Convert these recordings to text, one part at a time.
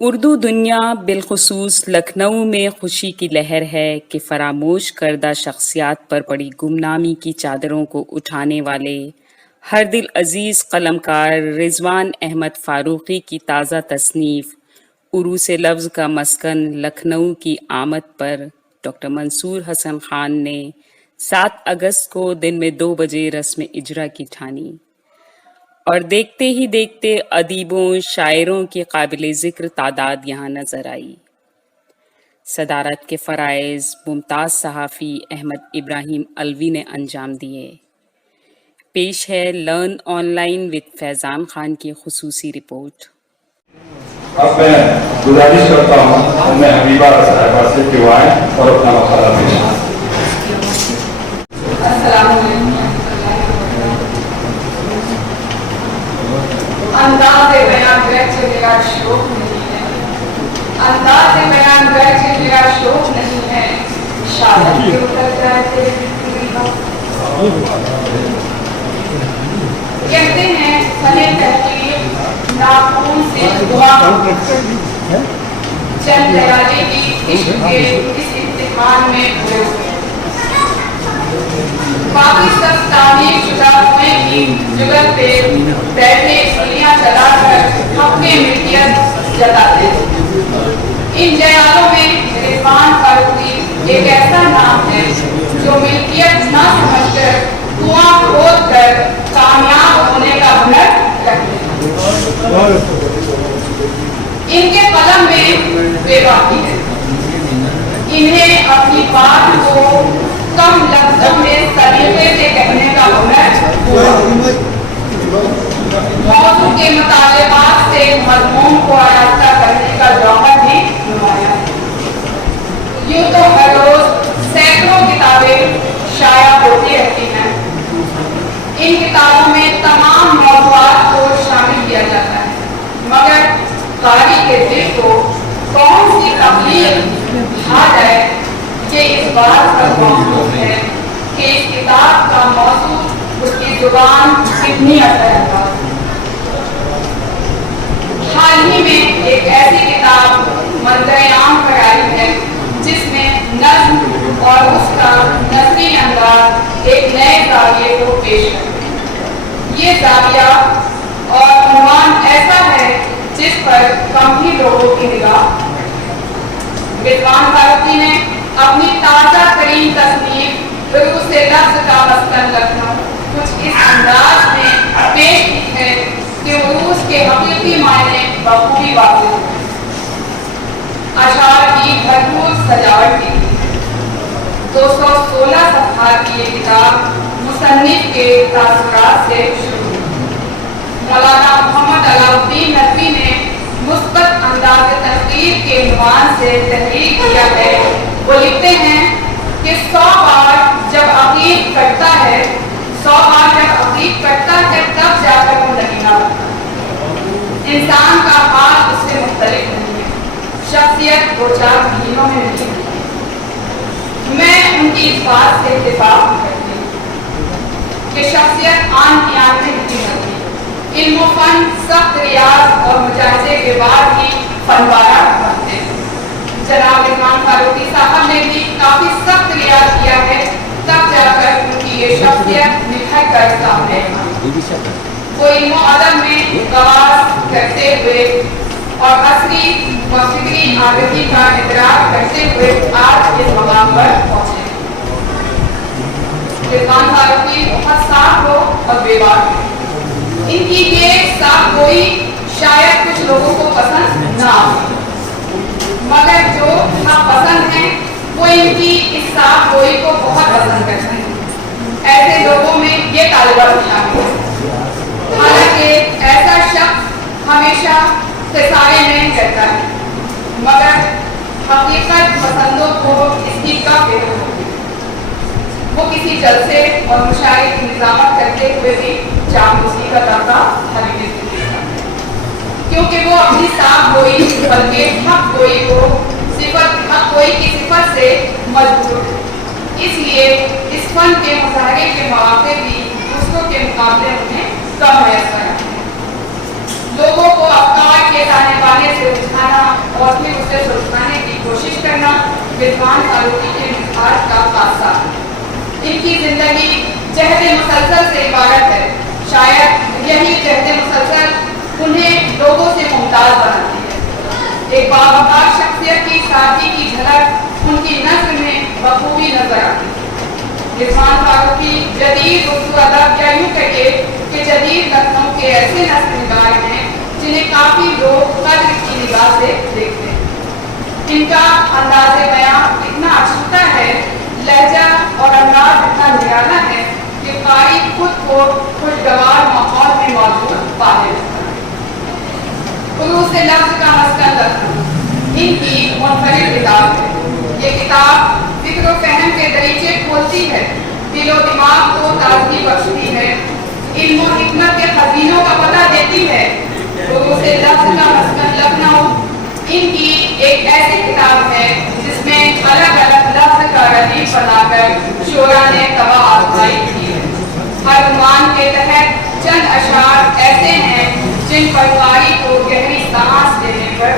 اردو دنیا بالخصوص لکھنؤ میں خوشی کی لہر ہے کہ فراموش کردہ شخصیات پر پڑی گمنامی کی چادروں کو اٹھانے والے ہر دل عزیز قلمکار رضوان احمد فاروقی کی تازہ تصنیف عروس لفظ کا مسکن لکھنؤ کی آمد پر ڈاکٹر منصور حسن خان نے 7 اگست کو دن میں 2 بجے رسم اجرا کی ٹھانی اور دیکھتے ہی دیکھتے ادیبوں شاعروں کی قابل ذکر تعداد یہاں نظر آئی۔ صدارت کے فرائض ممتاز صحافی احمد ابراہیم الوی نے انجام دیے۔ پیش ہے لرن آن لائن وتھ فیضان خان کی خصوصی رپورٹ۔ اب میں گزارش کرتا ہوں میں حبیبہ صاحبہ سے کہ وہ آئیں اور اپنا مقالہ پیش کریں۔ السلام علیکم۔ انداز بیان گرچہ میرا شوق نہیں ہے، انداز بیان گرچہ میرا شوق نہیں ہے، شاید کہ اتر جائے تیرے دل کا۔ کہتے ہیں فن تحقیق ناخون سے دعا چند لیالی کی عشق کے اس امتحان میں ہوئے ہوئے، باقی سب تعمیر شدہ کنویں کی جگہ پہ بیٹھے سلیاں چلا کر اپنے ملکیت جتاتے ہیں۔ ان جیالوں میں رضوان فاروقی ایک ایسا نام ہے جو ملکیت نہ سمجھ کر کنواں کھود کر کامیاب ہونے کا ہنر رکھتے ہیں۔ ان کے قلم میں بے باکی ہے، انہیں اپنی بات کو کم لفظوں میں سلیقے سے کہنے کا ہنر، موضوع کے مطالبات سے مضمون کو آراستہ کرنے کا جوہر بھی نمایاں ہے۔ یوں تو ہر روز سینکڑوں کتابیں شائع ہوتی رہتی ہیں، ان کتابوں میں تمام موضوعات کو شامل کیا جاتا ہے، مگر قاری کے دل کو کون سی تخلیق بھا جائے یہ اس بات پر موجود ہے کہ اس کتاب کا موضوع اس کی زبان کتنی اثر انداز ہے۔ حال ہی میں ایک ایسی کتاب منظر عام پر آئی ہے جس میں نظم اور اس کا نثری انداز ایک نئے زاویے کو پیش کرتے ہیں۔ یہ زاویہ اور عنوان ایسا ہے جس پر کم ہی لوگوں کی نگاہ۔ رضوان فاروقی نے اپنی تازہ ترین تصنیف عروس لفظ کا مسکن لکھنؤ کچھ اس انداز میں پیش کی ہے کہ عروس کے حقیقی معنی بخوبی واضح ہیں۔ اشعار کی بھرپور سجاوٹ کی 216 صفحات کی یہ کتاب مصنف کے تاثرات سے شروع ہوئی۔ مولانا محمد علاؤالدین ندوی نے مثبت انداز تحقیر کے عنوان سے تحریر کیا ہے۔ وہ لکھتے ہیں کہ 100 بار جب عقیق کرتا ہے تب جا کر وہ نگینا بنتا ہے۔ انسان کا حال اس سے مختلف نہیں ہے، شخصیت دو چار مہینوں میں نہیں ہوتی۔ میں ان کی اس بات سے اتفاق کرتی ہوں کہ شخصیت آن کی آن میں نہیں ہوتی، علم و فن سخت ریاض اور مجاہدے کے بعد ہی فنوارہ بنتے ہیں۔ جناب رضوان فاروقی صاحب نے بھی کافی سخت ریاض کیا ہے، تب جا کر ان کی یہ شخصیت نکھر کر سامنے آئی۔ وہ علم و ادب میں غواص کرتے ہوئے اور عصری و فکری آگاہی کا ادراک کرتے ہوئے آج اس مقام پر پہنچے۔ رضوان فاروقی بہت صاف ہو اور بے باک ہے۔ ان کی یہ صاف گوئی شاید کچھ لوگوں کو پسند نہ آئے، مگر جو ناپسند ہیں وہ ان کی اس صاف گوئی کو بہت پسند کرتے ہیں۔ ایسے لوگوں میں یہ طالبہ شامل ہے۔ حالانکہ ایسا شخص ہمیشہ خسارے میں کرتا ہے، مگر حقیقت پسندوں کو اس کی کب فکر ہوتی ہے۔ وہ کسی جلسے اور مشاعرے کی نظامت کرتے ہوئے بھی چاپلوسی کا طبقہ ہرگز نہیں دیتا، کیونکہ وہ اپنی صاف گوئی بلکہ حق گوئی کی صفت سے مجبور ہے۔ اس لیے اس فن کے مظاہرے کے مواقع بھی دوسروں کے مقابلے انہیں کم میسر آتے ہیں۔ لوگوں کو افکار کے تانے بانے سے رجھانا और फिर उसे सुलझाने की कोशिश करना विद्वान फारूकी के मिजाज का खासा है। इनकी जिंदगी जहद मुसलसल से इबारत है। शायद यही जहद मुसलसल उन्हें लोगों से मुमताज बनाती है। एक बावकार शख्सियत की सादगी की झलक उनकी नस्ल में बखूबी नजर आती है। विद्वान फारूकी जदीद उर्दू अदब या यूं कहिए कि जदीद लखनऊ के ऐसे नस्ल निगार हैं जिन्हें काफी लोग कद्र की निगाह से देखते हैं। इनका अंदाज़े बयां इतना अछूता है, लहजा और अंदाज इतना निराला है कि कारी खुद को खुशगवार माहौल में मौजूद पाने लगता है। उर्दू से लफ्ज़ का मस्कन लखनऊ इनकी मुनफरिद किताब है। ये किताब फिक्र व फहम के दरीचे खोलती है, दिलो दिमाग को ताजगी बख्शती है, इल्म और हिकमत के खजीनों का पता देती है। उर्दू से लफ्ज़ का मस्कन लखनऊ इनकी एक ऐसी किताब है जिसमें अलग अलग लफ्ज़ का रदीफ बनाकर शोरा ने तबा आजमाई की है। हर उन्वान के तहत चंद अशार ऐसे हैं जिन पर कारी को गहरी सांस लेने पर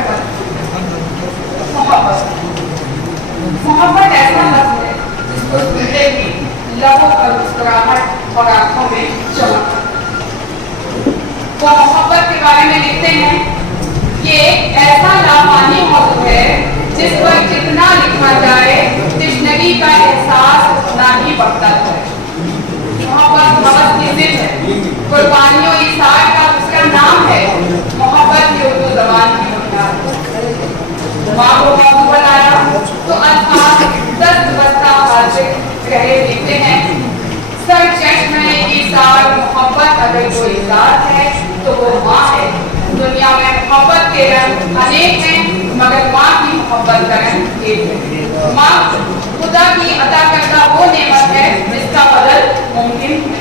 मोहब्बत ऐसा लफ्ज़ है जिसको सुनते ही लबों पर मुस्कुराहट और आंखों में चमक। वो मोहब्बत के बारे में लिखते हैं कि एक ऐसा लामानी मौजू है जिस पर जितना लिखा जाए तिश्नगी का एहसास उतना ही बढ़ता है। मोहब्बत हवस की जिद है, कुर्बानियों इसार का उसका नाम है। मोहब्बत की उर्दू ज़बान की बुनियाद माँ को मौजू बनाया तो अल्फाज दस्त बस्ता हाजिर रहे लिखते हैं। सर चश्म में इसार मोहब्बत अगर कोई ज़ात है तो वो माँ है। दुनिया में मोहब्बत के रंग अनेक हैं मगर माँ की मोहब्बत का रंग एक है। माँ खुदा की अता करता वो नेमत है जिसका बदल मुमकिन है।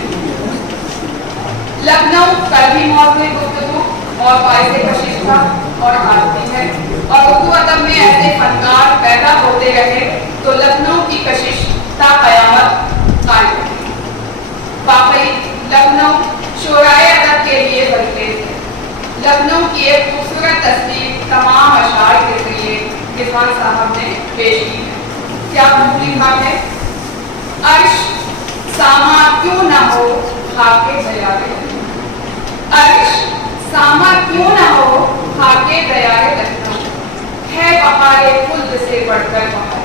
लखनऊ कल भी मौजूद गुफ्तगू और बाइसे कशिश था और आती है और उर्दू अदब में ऐसे फनकार पैदा होते रहे तो लखनऊ की कशिश ता क़यामत कायम है। वाकई लखनऊ शोराए अदब के लिए बरखेज है। लखनऊ की एक खूबसूरत तस्वीर तमाम अशार के जरिए विद्वान साहब ने पेश की है। क्या लिखा है? अर्श सामा क्यों ना हो खाके दयारे, अर्श सामा क्यों ना हो खाके दयारे लखनऊ, है बहारे खुल्द से बढ़कर बहार।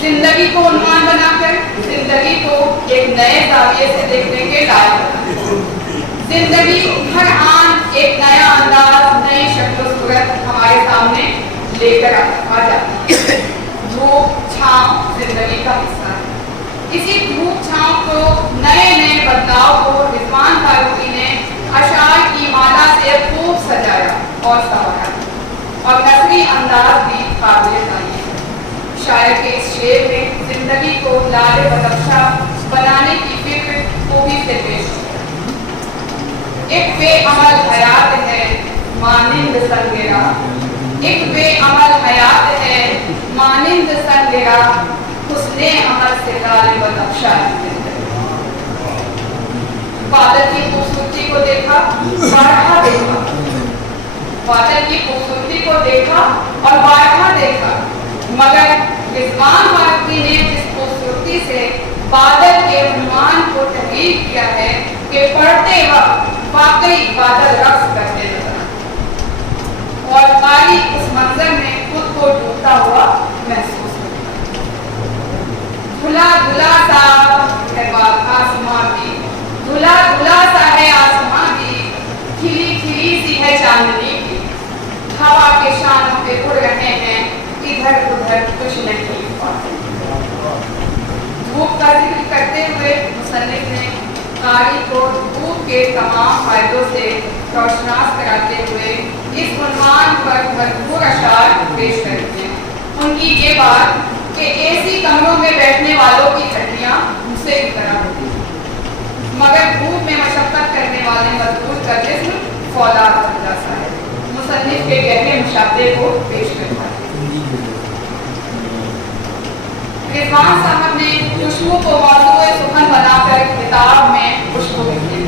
जिंदगी को उन्वान बनाकर जिंदगी को एक नए जाविये से देखने के लायक। जिंदगी हर आन एक नया अंदाज, नई शक्ल सूरत हमारे सामने लेकर आ जाती है। धूप छांव जिंदगी का हिस्सा है। इसी धूप छांव को नए नए बदलाव को विद्वान फारूकी ने अशार की माला से खूब सजाया और संवारा और नसरी अंदाज भी काबिल तारीफ है। शायर के इस शेर में जिंदगी को लाल बदख्शा बनाने की फिक्र खूबी से पेश है। एक बेअमल हयात है मानिंद संगेरा, एक बेअमल हयात है मानिंद संगेरा, उसने अमल से लाल बदख्शा है। बादल की खूबसूरती को देखा, बारहा देखा, बादल की खूबसूरती को देखा और बारहा देखा, मगर विद्वान फारूकी ने जिस खूबसूरती से बादल के उन्वान को तहरीर किया है कि पढ़ते वक्त वाकई बादल रक्स करते नजर और कारी उस मंजर में खुद को डूबता हुआ महसूस होता। धुला धुला सा है आसमां भी, धुला धुला सा है आसमां भी, खिली खिली सी है चांदनी की, हवा के शानों पे उड़ रहे हैं इधर उधर कुछ नहीं पाते। धूप का जिक्र करते हुए मुसन्निफ ने कारी को धूप के तमाम फायदों से रोशनास कराते हुए इस उन्वान पर भरपूर अशार पेश करते हैं। उनकी ये बात कि एसी कमरों में बैठने वालों की हड्डियां मुझसे की तरह होती हैं, मगर धूप में मशक्कत करने वाले मजदूर का जिस्म फौलाद बन जाता है। मुसन्निफ के गहरे मुशाहदे को पेश करता है। रिजवान साहब ने खुशबू को मौजूद सुखन बनाकर किताब में खुशबू लिखी।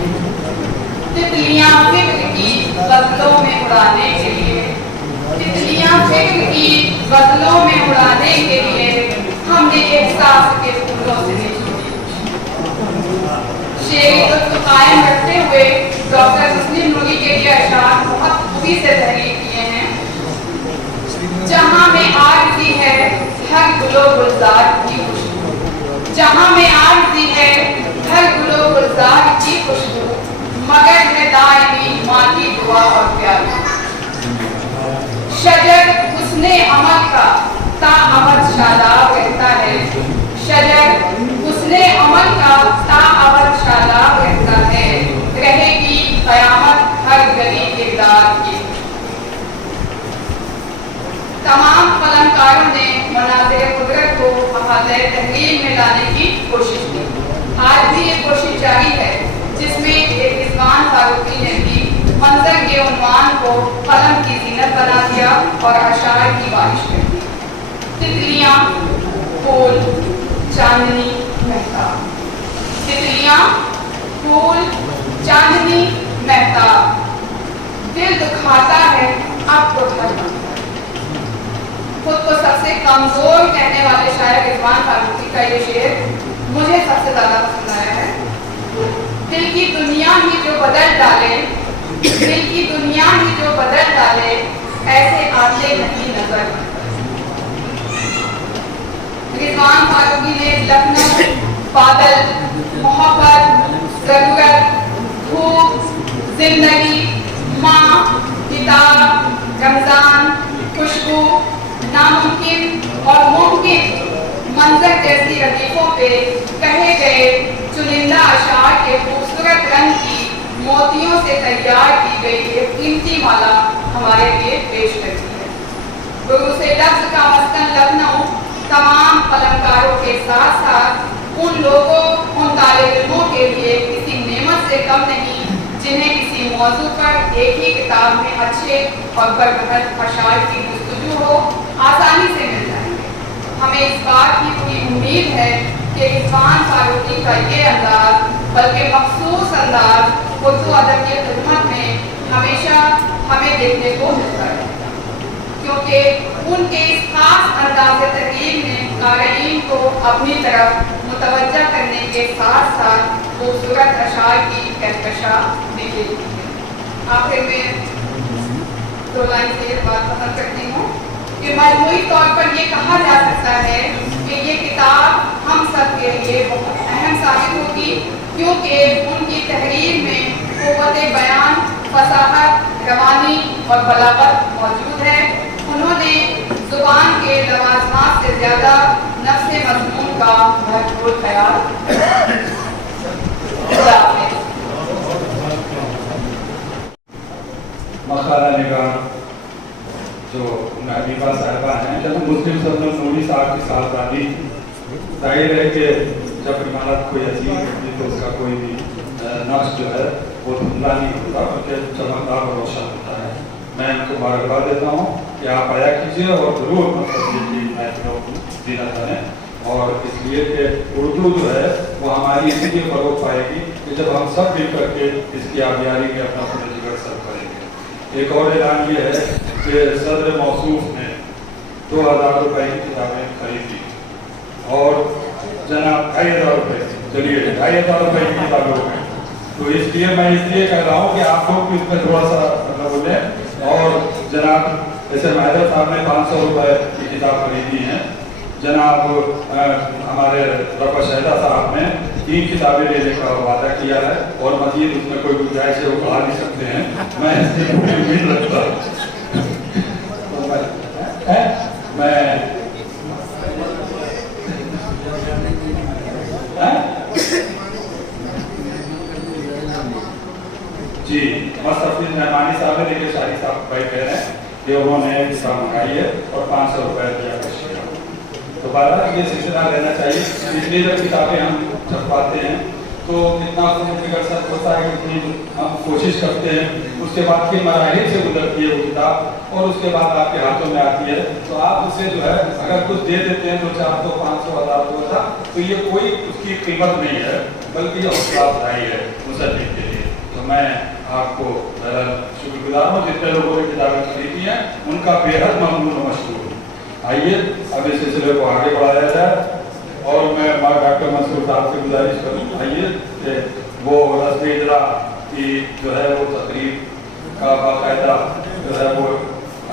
तितलियां फिक्र की गजलों में उड़ाने के लिए तितलियां फिक्र की गजलों में उड़ाने के लिए हमने एहसास के फूलों से शेरी तत्व कायम रखते हुए डॉक्टर मुस्लिम नूरी के ये अशआर बहुत खूबी से तहरीर किए हैं। जहां में आरज़ी है हर गुलो गुलजार की खुशबू, जहां में आरज़ी है हर गुलो गुलजार की खुशबू, मगर है दायमी माँ की दुआ और प्यार। शजर हुस्ने अमल का ताअबद शादाब रहता है, शजर हुस्ने अमल का ताअबद शादाब रहता है, रहेगी क़यामत हर गली किरदार की। तमाम कलमकारों ने मनाज़िर कुदरत को अहाते तहरीर में लाने की कोशिश की। आज भी ये कोशिश जारी है, जिसमें एक रिज़वान फारूकी ने भी मंजर के उन्वान को कलम की जीनत बना दिया और अशार की बारिश कर दी। तितलियां, फूल, चांदनी, महताब। तितलियां, फूल, चांदनी, महताब। दिल दुखाता है अब तो घर बनता है। खुद को सबसे कमजोर कहने वाले शायर रिज़वान फारूकी का ये शेर मुझे सबसे ज्यादा पसंद आया है। दिल की दुनिया ही जो बदल डाले, दिल की दुनिया ही जो बदल डाले, ऐसे आते नहीं नजर। रिज़वान फारूकी ने लखनऊ, बादल, मोहब्बत, जरूरत, धूप, जिंदगी, माँ, किताब, रमजान, खुशबू, नामुमकिन और मुमकिन मंजर जैसी रदीफों पे कहे गए चुनिंदा अशार के खूबसूरत रंग की मोतियों से तैयार की गई एक कीमती माला हमारे लिए पेश करती है। गुरु से लफ्ज का मस्कन लखनऊ तमाम कलमकारों के साथ साथ उन लोगों, उन तालिब इल्मों के लिए किसी नेमत से कम नहीं जिन्हें किसी मौजू पर एक ही किताब में अच्छे और बरबहर अशार की गुफ्तगू हो आसानी से मिल जाएंगे। हमें इस बात की पूरी उम्मीद है कि रिज़वान फारूकी का ये अंदाज, बल्कि मखसूस अंदाज उर्दू अदब की खिदमत में हमेशा हमें देखने को मिलता है, क्योंकि उनके इस खास अंदाज़ तहरीर ने क़ारीन को अपनी तरफ मुतवज्जा करने के साथ साथ खूबसूरत अशार की कहकशा निकली है। आखिर में दो लाइन से बात पसंद करती हूँ कि मजमूई तौर पर ये कहा जा सकता है कि ये किताब हम सब के लिए बहुत अहम साबित होगी, क्योंकि उनकी तहरीर में क़ुव्वत बयान, फसाहत, रवानी और बलागत मौजूद है। उन्होंने ज़ुबान के लवाज़मात से ज़्यादा नफ्स मज़मून का भरपूर ख्याल मखाना निगार जो हबीबा साहिबा हैं, जब मुस्लिम सदर नूरी साहब की साहबजादी, जाहिर है कि जब इमारत कोई अजीब होती तो उसका कोई भी नक्श जो है वो धुंधला नहीं होता, बल्कि चमकदार और रोशन होता है। मैं उनको मुबारकबाद देता हूँ कि आप आया कीजिए और ज़रूर मतलब की महफिलों को देना चाहें, और इसलिए कि उर्दू जो है वो हमारी इसीलिए फ़रोग़ पाएगी कि जब हम सब मिल करके इसकी आबियारी में अपना अपना जिगर सर्व करेंगे। एक और ऐलान ये है कि सदर मौसूफ ने 2000 रुपये की किताबें खरीदी और जनाब 2500 रुपये, चलिए 2500 रुपये की किताबें हो गई। तो इसलिए मैं कह रहा हूँ कि आप लोग भी इसमें थोड़ा सा मतलब बोलें। और जनाब जैसे मैदर साहब ने 500 रुपये की किताब खरीदी है, जनाब हमारे रफ़ा शहदा साहब ने 3 किताबें लेने का वादा किया है और मज़ीद उसमें कोई गुंजाइश है वो बढ़ा भी सकते हैं, मैं इसकी पूरी उम्मीद रखता हूँ। मैं जी बस अपनी मेहमानी साहब है, लेकिन शाही साहब भाई कह रहे हैं कि उन्होंने किताब मंगाई है और 500 रुपये दिया है। दोबारा ये सिलसिला रहना चाहिए, इसलिए जब किताबें हम छपवाते हैं तो कितना खून फिकर सब होता है, कितनी हम कोशिश करते हैं, उसके बाद के मराहिल से गुजरती है वो किताब और उसके बाद आपके हाथों में आती है। तो आप उसे जो है अगर कुछ दे देते हैं 200, 400, 500, 1000, 2000, तो ये कोई उसकी कीमत नहीं है, बल्कि ये हौसला अफजाई है मुसन्निफ के लिए। तो मैं आपको शुक्रगुजार हूँ जितने लोगों ने किताबें खरीदी हैं उनका बेहद मकबूल और मशहूर। आइए अब इस सिलसिले को आगे बढ़ाया जाए और मैं डॉक्टर मंसूर साहब से गुजारिश करूँ आइए कि वो रस्म इजरा की जो है वो तकरीब का बाकायदा जो है वो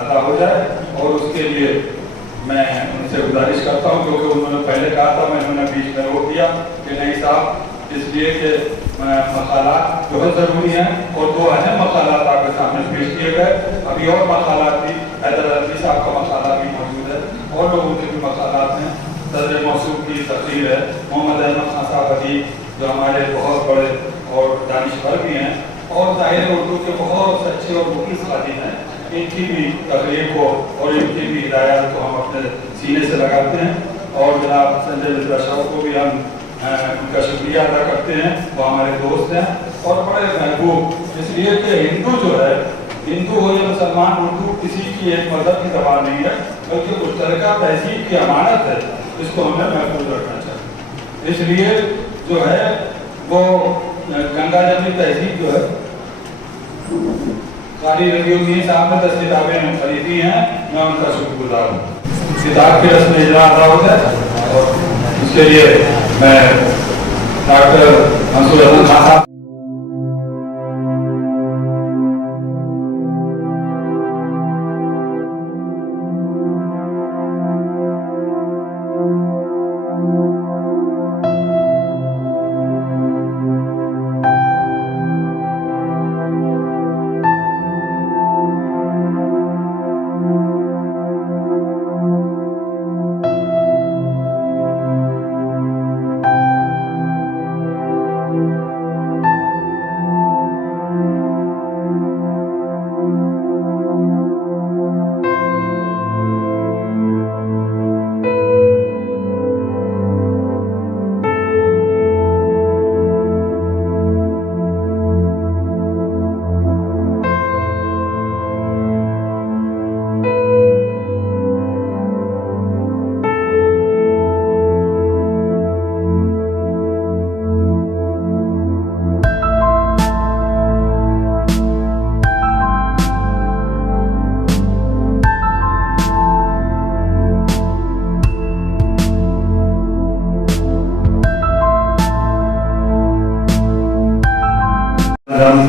अदा हो जाए और उसके लिए मैं उनसे गुजारिश करता हूँ, क्योंकि उन्होंने पहले कहा था, मैं उन्होंने बीच में रोक दिया कि नहीं साहब, इसलिए कि मकालात बहुत ज़रूरी हैं और दो अहम मकालात आपके सामने पेश किए गए। अभी और मकालात भी, हैदर अली साहब का मकाला भी मौजूद है और लोगों के भी मकालात हैं। सदर मौसूफ की तकरीर है, मोहम्मद अहमद खान साहब अदीब जो हमारे बहुत बड़े और दानिशवर भी हैं और ज़ाहिर उर्दू के बहुत अच्छे और मुखलिस खादिम हैं, इनकी भी तकरीर को और इनकी भी हिदायत को हम अपने सीने से लगाते हैं। और जनाब संजय मिश्रा साहब को भी हम उनका शुक्रिया अदा करते हैं, वो हमारे दोस्त हैं और बड़े महबूब, इसलिए कि हिंदू जो है, हिंदू हो या मुसलमान, उर्दू किसी की एक मजहब की ज़बान नहीं है, बल्कि मुश्तरका तहजीब की अमानत है, इसको हमें महफूज रखना चाहिए। इसलिए जो है वो गंगा जमनी तहजीब जो है, सारी रबीउद्दीन साहब ने 10 किताबें खरीदी हैं, मैं उनका शुक्रगुजार हूँ। किताब की रस्म इजरा अदा हो जाए और उसके लिए मैं डॉक्टर मंसूर अहमद खान साहब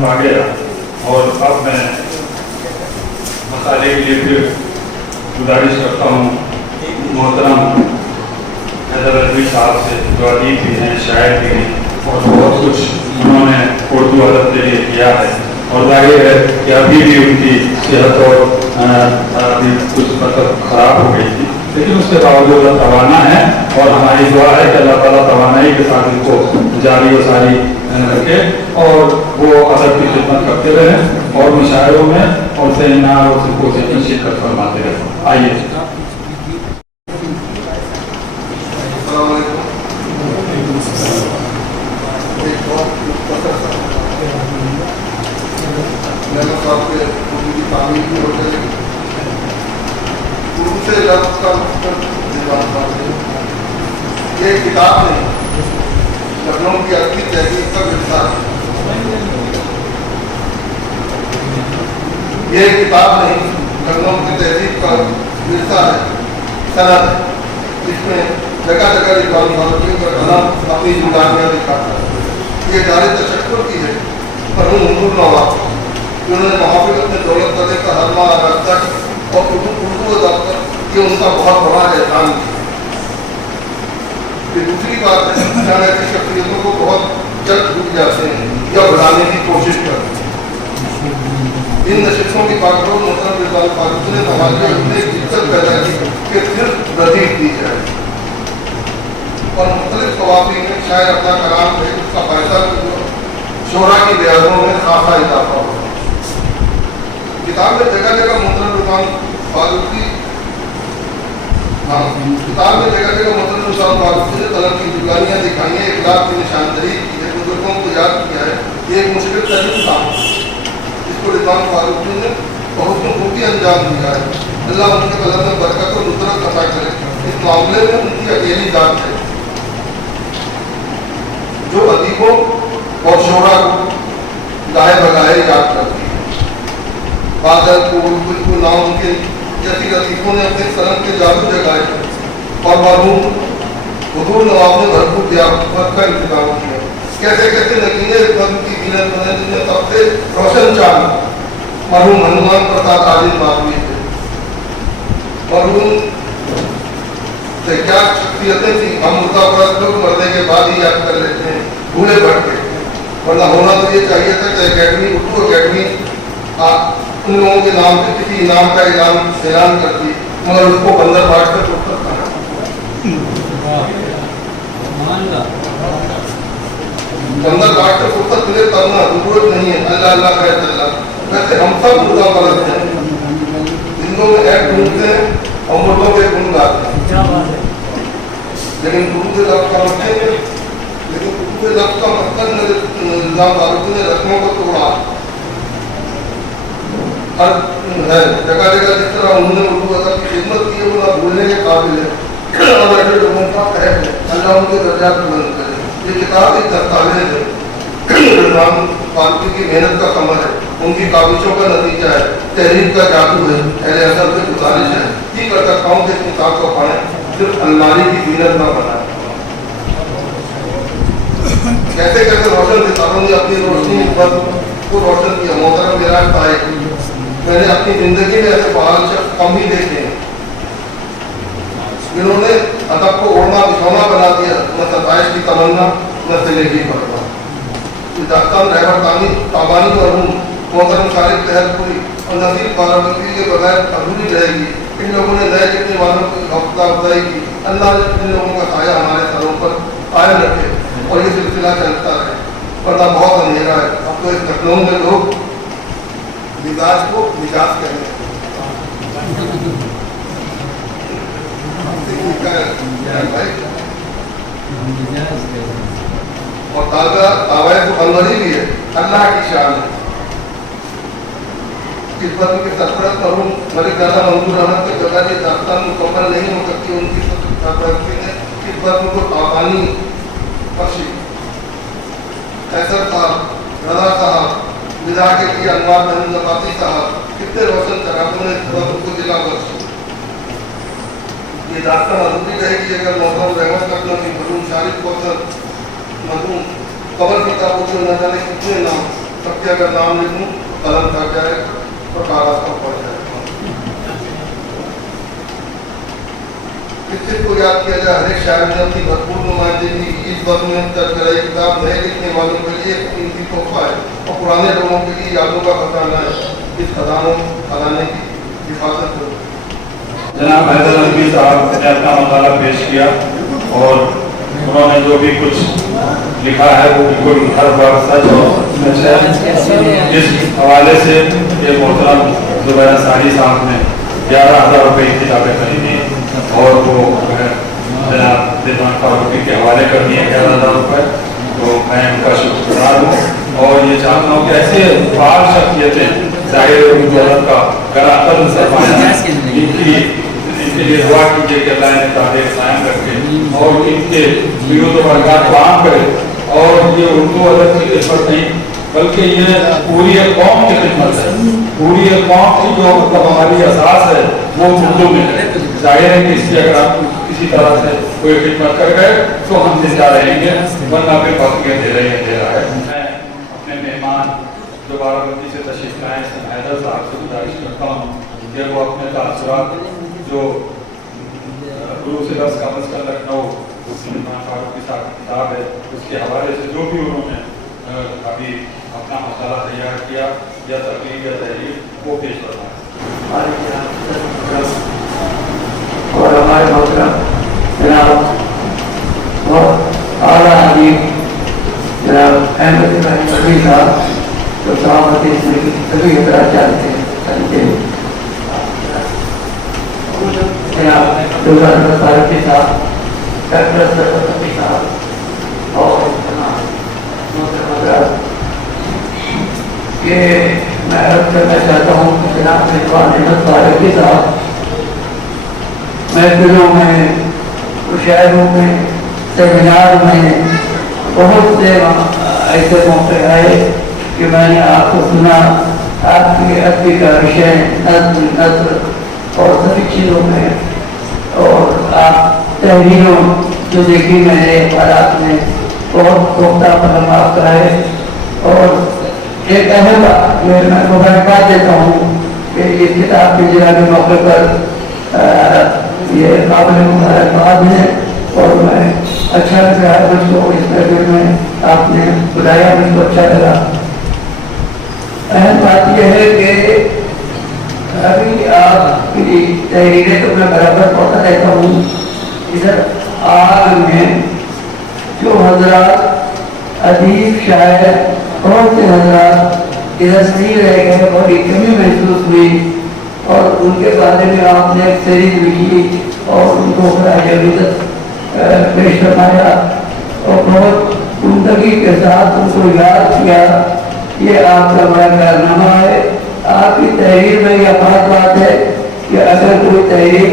आ गया और अब मैं मसाले के लिए फिर गुजारिश करता हूँ मोहतरम हैदर अली साहब से, जो अदीब भी हैं, शायर भी हैं और बहुत कुछ उन्होंने उर्दू अदब के लिए किया है और जाहिर है कि अभी भी उनकी सेहत और अभी कुछ मतलब ख़राब हो गई थी, लेकिन उसके बावजूद तवाना है और हमारी दुआ है कि अल्लाह ताला तवानाई के साथ इनको जारी व सारी रखे और वो अदब की खिदमत करते रहें और मुशायरों में और सेमिनार और सिंपोजियम में शिरकत फरमाते रहें। आइए। ये किताब नहीं, लखनऊ की अरबी तहजीब का विरसा है। ये किताब नहीं, लखनऊ की तहजीब का विरसा है, सनद है। इसमें जगह जगह इकबाल पर कलम अपनी जुबानियाँ दिखाता है। ये दारे तशक्कुर की है मरहूम हुजूर नवाब, जिन्होंने महाफिल अपने दौलत करने का हर माह रखता और उर्दू अदब पर ये उनका बहुत बड़ा एहसान है। ये दूसरी बात है, ऐसी शख्सियतों को बहुत जल्द भूल जाते हैं या बढ़ाने की कोशिश करते हैं। इन नशिस्तों की बात को मोहतरम रिजवान फारूक ने नवाजे अपने इज्जत पैदा की कि सिर्फ रदीफ दी जाए और मुख्तलिफ कवाफी में शायद अपना कलाम है, उसका फायदा शोरा की ब्याजों में खासा इजाफा हो। किताब में जगह जगह मोहतरम रिजवान फारूक की किताब में जगह जगह मोहतरम रिजवान फारूक ने कलम की जुगानियाँ दिखाई हैं, इखलाक की निशानदही की है, बुजुर्गों को याद किया है। ये एक मुश्किल तरीन काम इसको रिजवान फारूक ने बहुत खूबी अंजाम दिया है। अल्लाह उनके कलम में बरकत और नुसरत अता करे। इस मामले में उनकी अकेली जात है जो अदीबों और शोरा को गाहे बगाहे याद करती है बादल फूल खुशबू नामुमकिन जैसी लतीफ़ों ने अपने सनम के जादू जगाए और मरहूम हुजूर नवाब ने भरपूर व्यापक का इंतजाम किया। कैसे कैसे नगीने बंद की गिनत बने जिनमें सबसे रोशन चांद मरहूम हनुमान प्रसाद आदिल मालवीय थे। मरहूम से क्या शख्सियतें थी हम मुर्दाबाद लोग मरने के बाद ही याद कर लेते हैं भूले भटके, वरना होना तो ये चाहिए था कि अकेडमी उर्दू अकेडमी उन लोगों के नाम से किसी इनाम का ऐलान करती, मगर उसको बंदर बांट कर फुर्सत कहा। बंदर बांट कर फुर्सत मिले तब ना, जरूरत नहीं है अल्लाह अल्लाह का अल्लाह। वैसे हम सब मुर्दा परस्त हैं, जिंदों में ऐप ढूंढते हैं और मुर्दों के गुण गाते हैं, लेकिन गुरु के लफ्ज का मतलब निजाम फारूकी ने रस्मों को तोड़ा। हर है जगह जगह जिस तरह उन्होंने उर्दू अदब की खिदमत की है वो ना भूलने के काबिल है और ऐसे लोगों का है अल्लाह उनके दर्जात बुलंद करे। ये किताब एक दस्तावेज है, निजाम फारूकी की मेहनत का कमर है, उनकी काविशों का नतीजा है, तहरीर का जादू है। अहले असर से गुजारिश है ये कर सकता हूँ कि इस किताब को पढ़ें, सिर्फ अलमारी की जीनत ना बनाए। कैसे कैसे रोशन सितारों ने अपनी रोशनी पर को रोशन किया। मोहतरम विराट साहिब, मैंने अपनी जिंदगी में ऐसे बहाल शख्स कम ही देखे हैं जिन्होंने अदब को ओढ़ना बिछौना बना दिया, न सताइश की तमन्ना न सिले की परवाह। दास्तान रहबर ताबानी मरहूम मोहतरम खालिद तहरपुरी और नसीब बाराबंकी के बगैर अधूरी रहेगी। इन लोगों ने नए लिखने वालों की हौसला अफजाई की। अल्लाह ने इन लोगों का साया हमारे सरों पर कायम रखे और ये सिलसिला चलता रहे, वरना बहुत अंधेरा है। अब तो इस घटनाओं में लोग मिजाज को मिजाज कहेंगे और ताजा आवाज़ तो बनवरी भी है, अल्लाह की शान है। इस बात के सरपरस्त मरहूम मलिक दादा मंजूर अहमद के बगैर ये दास्तान मुकम्मल नहीं हो सकती। उनकी सरपरस्ती ने इस बात को ताबानी बख्शी। ऐसर साहब, रजा साहब, विदा के लिए अनवार महमूद नबाती साहब, कितने रोशन चरागों ने को जिला बख्शी। ये दास्तान अधूरी रहेगी अगर मोहम्मद रहमत अपना की मरहूम शारिफ कौसर मरहूम कबर किताबों के न जाने कितने नाम सबके अगर नाम लिखूं कलम थक जाए और कागज पर पड़ जाए। किसी को याद किया जाए, हर एक शायर ने अपनी भरपूर नुमाइंदगी इस वक्त में दर्ज कराई। किताब नए लिखने वालों के लिए कीमती तोहफा है और पुराने लोगों के लिए यादों का खजाना है। इस खजाने की हिफाजत करो। जनाब हैदर अलवी साहब ने अपना मकाला पेश किया और उन्होंने जो भी कुछ लिखा है वो बिल्कुल हर बार सच और सच है। इस हवाले से ये मोहतरम जुबैर सारी साहब ने 11,000 रुपये की किताबें खरीदी और वो जनाब दिलवान फारूकी के हवाले कर दिए 11,000 रुपये। तो मैं उनका शुक्रगुजार हूँ और ये चाहता हूँ कि ऐसे फाल शख्सियतें जाहिर दौलत का गराकल सरमाया इनके लिए दुआ कीजिए कि अल्लाह ने तारीख कायम रखे और इनके विरोध वर्गात को आम करे। और ये उर्दू अदब की खिदमत नहीं बल्कि ये पूरी कौम की खिदमत है। पूरी कौम की जो मतलब हमारी असास है वो उर्दू में है। जाहिर है कि इसकी अगर आप किसी तरह से कोई खिदमत कर गए तो हम जिंदा रहेंगे, वरना फिर वक्त दे रहा है। मैं अपने मेहमान जो बाराबंकी से तशरीफ लाए हैदर साहब से गुजारिश करता हूँ कि वो अपने तासुरात जो गुरु से बस का लखनऊ दिलवान फारूकी साहब की किताब है उसके हवाले से जो भी उन्होंने अभी अपना मसाला तैयार किया या तकलीफ या तहरीर वो पेश करना है। और हमारे मोहतरम जनाब बहुत आला हबीब जनाब अहमद इब्राहिम साहब जो सभापति सभी चाहते हैं जनाब दुर्गा फारूकी साहब, डॉक्टर सरस्वती साहब और ये मैं अर्ज करना चाहता हूँ कि जनाब दिलवान अहमद फारूकी साहब महफिलों में, मुशायरों में, सेमिनार में बहुत से ऐसे मौके आए कि मैंने आपको सुना, आपकी अति का विषय नज्म नज्र और सभी चीज़ों में, और आप तहरीरों जो देखी मैंने हालात में बहुत पुख्ता फलम आपका है। और एक अहम बात मैं मुबारकबाद देता हूँ कि इस किताब के जिला के मौके पर ये काबिल मुबारकबाद है, और मैं अच्छा लग रहा है मुझको इस महफिल में आपने बुलाया, मुझको अच्छा लगा। अहम बात यह है कि अभी आपकी तहरीरें तो मैं बराबर पढ़ता रहता हूँ, इधर आग में जो हजरात अदीब शायर कौन से हजरात इधर सही रह गए, बड़ी कमी महसूस हुई, और उनके बारे में आपने एक सीरीज लिखी और उनको इज्जत पेश करवाया और बहुत उम्दगी के साथ उनको याद किया। ये आपका बड़ा कारनामा है। आपकी तहरीर में यह खास बात है कि अगर कोई तहरीर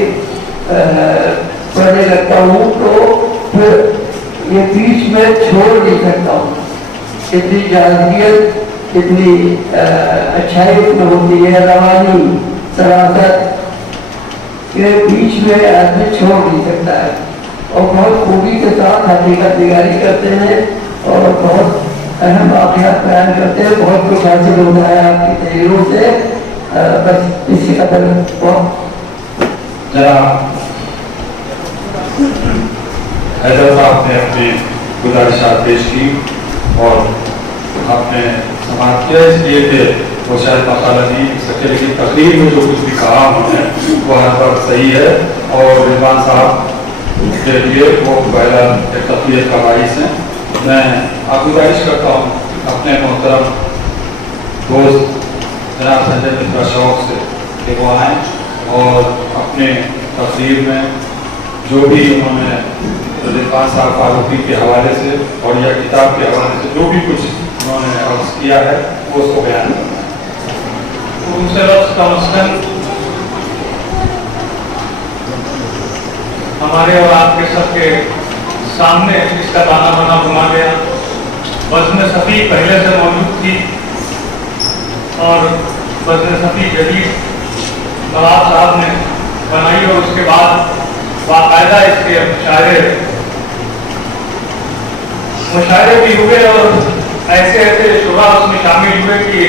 पढ़ने लगता हूँ तो फिर ये बीच में छोड़ नहीं सकता हूँ। इतनी जाजियत, इतनी अच्छाई उसमें होती है, रवानी सरासत के बीच में आदमी छोड़ नहीं सकता है, और बहुत खूबी के साथ हकीकत निगारी करते हैं और बहुत अहम वाक़यात बयान करते हैं। बहुत कुछ हासिल होता है आपकी तहरीरों से। बस इसी कदर जनाब हैदर साहब ने अपनी गुजारिशात पेश की और आपने समाप्त किया, इसलिए कि वो शायद मकाला नहीं लिख सके, लेकिन तकरीर में जो कुछ भी कहा उन्होंने वो हर बार सही है। और रिजवान साहब के लिए वो पहला एक तकलीफ का बाइस है। मैं आप गुजारिश करता हूँ अपने मोहतरम दोस्त जनाब संजय मिश्रा शौक से कि वो आएँ और अपने तकरीर में जो भी उन्होंने रिजवान साहब फारूकी के हवाले से और या किताब के हवाले से जो भी कुछ उन्होंने अर्ज किया है वो उसको बयान करना है। उनसे लफ्ज़ का मसलन हमारे और आपके सबके सामने इसका दाना बना बुना गया। वज़्न सफ़ी पहले से मौजूद थी और वज़्न सफ़ी जदीद नवाब साहब ने बनाई और उसके बाद बाकायदा इसके मुशायरे भी हुए और ऐसे ऐसे शुरा उसमें शामिल हुए कि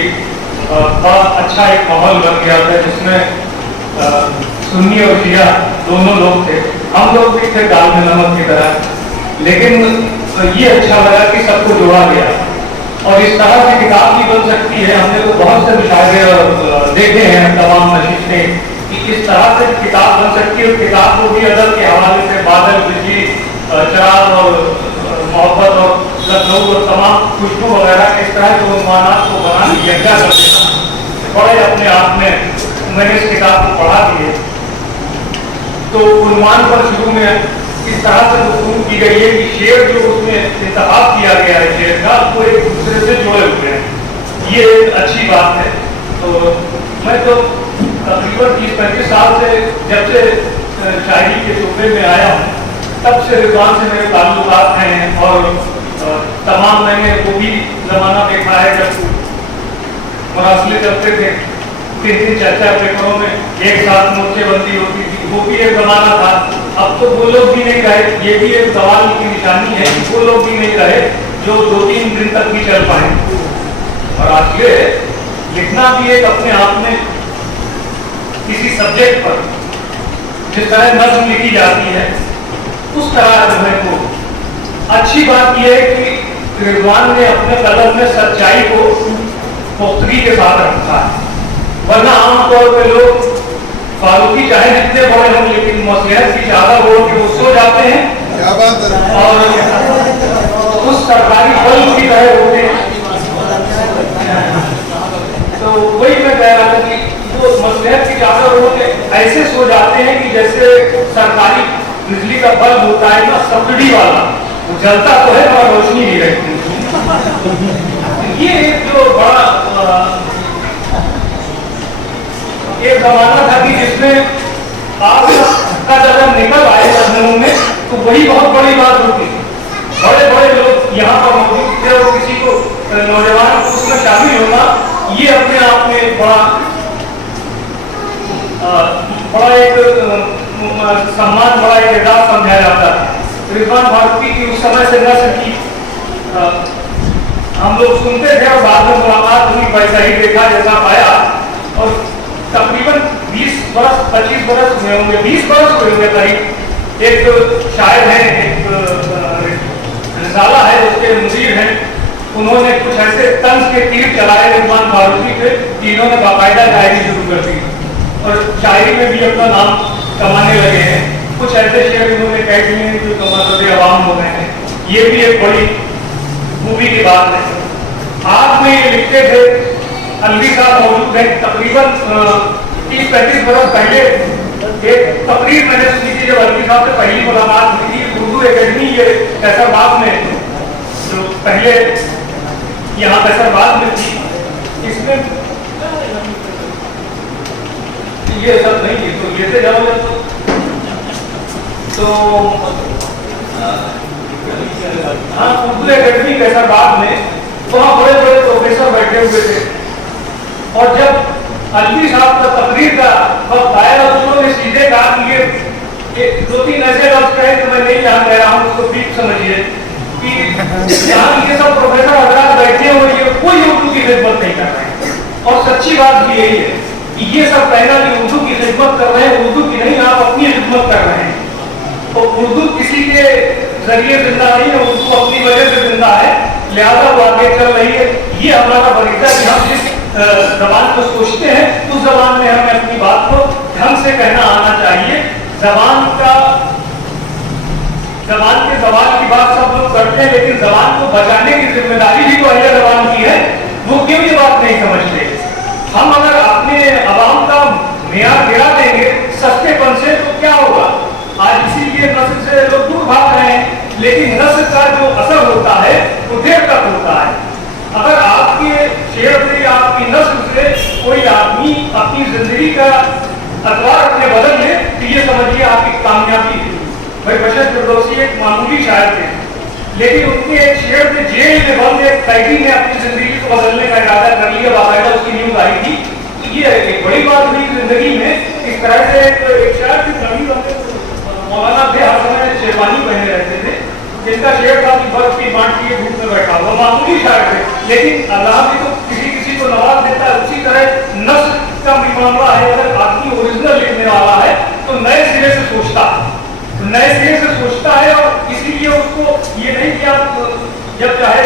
बड़ा अच्छा एक माहौल बन गया था, जिसमें सुन्नी और शिया दोनों लोग थे। हम लोग भी थे दाल में नमक की तरह, लेकिन ये अच्छा लगा कि सबको जोड़ा गया और इस तरह की किताब भी बन सकती है। हमने तो बहुत से मुशायरे देखे हैं तमाम नशीसें कि इस तरह से किताब बन सकती है। किताब को भी अदब के हवाले से बादल, बिजली, चराग और मोहब्बत और लखनऊ और तमाम खुशबू वगैरह इस तरह के उन्वानात को बनाने यज्ञा कर देना बड़े अपने आप में। मैंने इस किताब को पढ़ा भी है तो उन्वान पर शुरू में इस तरह से गुफ्तगू की गई है कि शेर जो उसमें इंतखाब किया गया है शेर का, वो एक दूसरे से जुड़े हुए हैं। ये एक अच्छी बात है। तो मैं तो तकरीबन 30-35 साल से जब से शायरी के शोबे में आया हूँ तब से रिजवान से मेरे ताल्लुकात हैं और तमाम मैंने वो भी ज़माना देखा है जब मरासले चलते थे, 3-3 4-4 पेपरों में एक साथ मोर्चेबंदी होती थी, वो भी एक ज़माना था। अब तो वो लोग भी नहीं रहे। ये भी एक सवाल की निशानी है कि वो लोग भी नहीं रहे जो 2-3 दिन तक भी चल पाए। और आज ये लिखना भी एक अपने आप में किसी सब्जेक्ट पर जिस तरह नज़्म लिखी जाती है उस तरह जो है वो अच्छी बात यह है कि रिजवान ने अपने कलम में सच्चाई को पुख्तगी के साथ रखा है। वरना आमतौर पर लोग फारूकी चाहे जितने बड़े हों लेकिन मसलहत की चादर ओढ़ के वो सो जाते हैं और उस सरकारी बल की तरह होते हैं। तो वही मैं कह रहा था कि वो मसलहत की चादर ओढ़ के ऐसे सो जाते हैं कि जैसे सरकारी बिजली का बल्ब होता है ना, सब्सिडी वाला, वो जलता तो है और रोशनी नहीं रहती। ये एक जो बड़ा एक जमाना था कि जिसमें आग का जब निकल आए लखनऊ में तो वही बहुत बड़ी बात होती। बड़े बड़े लोग यहाँ पर मौजूद थे और किसी को नौजवान उसमें शामिल होना ये अपने आप में बड़ा एक सम्मान, बड़ा एक एजाज समझा जाता है। रिजवान फारूकी की उस समय से नस्ल की हम लोग सुनते थे और बाद में मुलाकात हुई, वैसा ही देखा जैसा पाया। और तकरीबन 20 बरस 25 बरस हुए होंगे, 20 बरस हुए होंगे करीब। एक शायर है, एक रिसाला है, उसके मुदीर हैं, उन्होंने कुछ ऐसे तंज के तीर चलाए रिजवान फारूकी पे कि इन्होंने बाकायदा शायरी शुरू कर दी और शायरी में भी अपना नाम कमाने लगे हैं। कुछ ऐसे शेर इन्होंने कह दिए हैं जो कमाते आवाम हो गए हैं। ये भी एक बड़ी मूवी की बात है। आप में ये लिखते थे, अलवी साहब मौजूद हैं, तकरीबन 30-35 बरस पहले एक तकरीर मैंने सुनी थी जब अलवी साहब से पहली मुलाकात हुई थी उर्दू एकेडमी ये कैसरबाग में, जो पहले यहाँ कैसरबाग में थी। इसमें ये सब नहीं है तो लेते जाओगे तो हाँ, उर्दू एकेडमी कैसरबाग में वहाँ बड़े बड़े प्रोफेसर बैठे हुए थे। और जब अलवी साहब का तकरीर का वक्त आया तो उन्होंने सीधे कहा कि ये 2-3 ऐसे लफ्ज कहे तो मैं नहीं जान रहा हूँ, उसको ठीक समझिए कि यहाँ ये सब प्रोफेसर हजरात बैठे हुए ये कोई उर्दू की खिदमत नहीं कर रहे हैं। और सच्ची बात भी यही है कि ये सब कहना कि उर्दू की खिदमत कर रहे हैं, उर्दू की नहीं, आप अपनी खिदमत कर रहे हैं। तो उर्दू किसी के जरिए जिंदा नहीं है, उर्दू अपनी वजह से जिंदा है, लिहाजा वो आगे चल रही है। ये हमारा फरीदा है कि हम जिस जबान को सोचते हैं उस जबान में हमें अपनी बात को ढंग से कहना आना चाहिए। जबान के सवाल की बात सब लोग करते हैं, लेकिन जबान को बचाने की जिम्मेदारी भी तो अहले जबान की है। वो क्यों ये बात नहीं समझते? हम अगर अपने अवाम का मेयार गिरा देंगे सस्तेपन से तो क्या होगा? आज इसीलिए नस्ल से लोग दूर भाग रहे हैं, लेकिन नस्ल का जो असर होता है वो देर तक होता है। अगर आपके शेर से, आपकी नस्ल से कोई आदमी अपनी जिंदगी का अखबार अपने बदल ले तो ये समझिए आपकी कामयाबी है। भाई बशर फिरदौसी एक मामूली शायर थे, लेकिन उनके एक शेर से जेल में बंद एक कैदी ने अपनी जिंदगी को बदलने का इरादा कर लिया। बाकायदा उसकी न्यूज आई थी। ये एक बड़ी बात हुई जिंदगी में। इस तरह से एक शायर की नवी मौलाना थे, हर समय शेरवानी पहने रहते थे, जिनका शेर था कि बर्फ की बांट की धूप में बैठा हुआ, मामूली शायर थे, लेकिन अल्लाह भी तो किसी को नवाज देता है। उसी तरह नस्ल का भी मामला है। अगर आदमी ओरिजिनल लिखने वाला है तो नए सिरे से सोचता है और इसीलिए उसको ये नहीं कि आप जब चाहे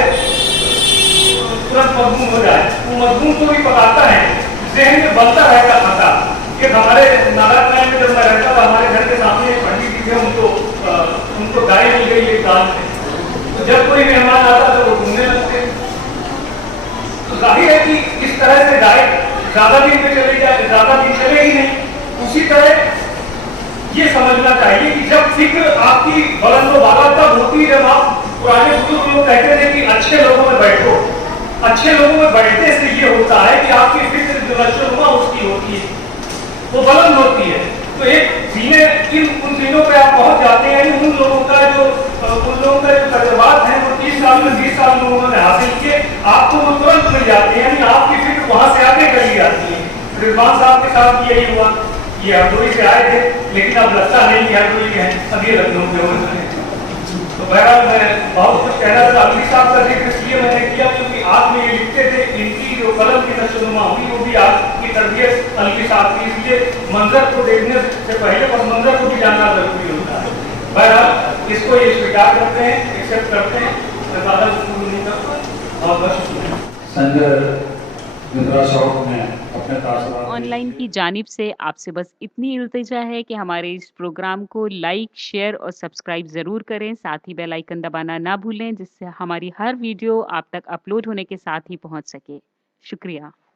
तुरंत मजमून हो जाए, वो मजमून को भी पकाता है, जहन में बनता रहता खाता। कि हमारे नागरकोइल में जब मैं रहता था, हमारे घर के सामने एक पंडित जी थे, उनको गाय मिल गई एक दान में, तो जब कोई मेहमान आता था वो घूमने लगते। तो जाहिर है कि इस तरह से गाय ज्यादा दिन में चले जाए, ज्यादा दिन चलेगी नहीं। उसी तरह ये समझना चाहिए कि जब फिक्र आपकी बुलंदो बाला तब होती है जब आप, पुराने बुजुर्ग लोग कहते थे कि अच्छे लोगों में बैठो। अच्छे लोगों में बैठने से ये होता है कि आपकी फिक्र जो नशोनुमा उसकी होती है, वो बुलंद होती है। तो एक सीने उन सीनों पे आप पहुंच जाते हैं। उन लोगों का जो तजुर्बात है वो 30 साल में 20 साल में उन्होंने हासिल किए, आपको वो तुरंत मिल जाते हैं, यानी आपकी फिक्र वहां से आगे कर ली जाती है। रिजवान साहब के साथ भी यही हुआ। ये हरदोई से आए थे, लेकिन अब लगता नहीं कि हरदोई के हैं, अब ये लखनऊ के हो। तो बहरहाल मैं बहुत कुछ कहना था। अलवी साहब का जिक्र इसलिए मैंने किया क्योंकि आप में ये लिखते थे, इनकी जो कलम की नशोनुमा हुई वो भी आपकी तरबियत अलवी साहब की, इसलिए मंजर को देखने से पहले बस मंजर को भी जानना जरूरी होता है। बहरहाल इसको ये स्वीकार करते हैं, एक्सेप्ट करते हैं, मैं ज़्यादा नहीं करता। बहुत बहुत शुक्रिया। संजय मित्रा शौक में अपने तासुरात ऑनलाइन की जानिब से आपसे बस इतनी इल्तिजा है कि हमारे इस प्रोग्राम को लाइक, शेयर और सब्सक्राइब ज़रूर करें। साथ ही बेल आइकन दबाना ना भूलें, जिससे हमारी हर वीडियो आप तक अपलोड होने के साथ ही पहुंच सके। शुक्रिया।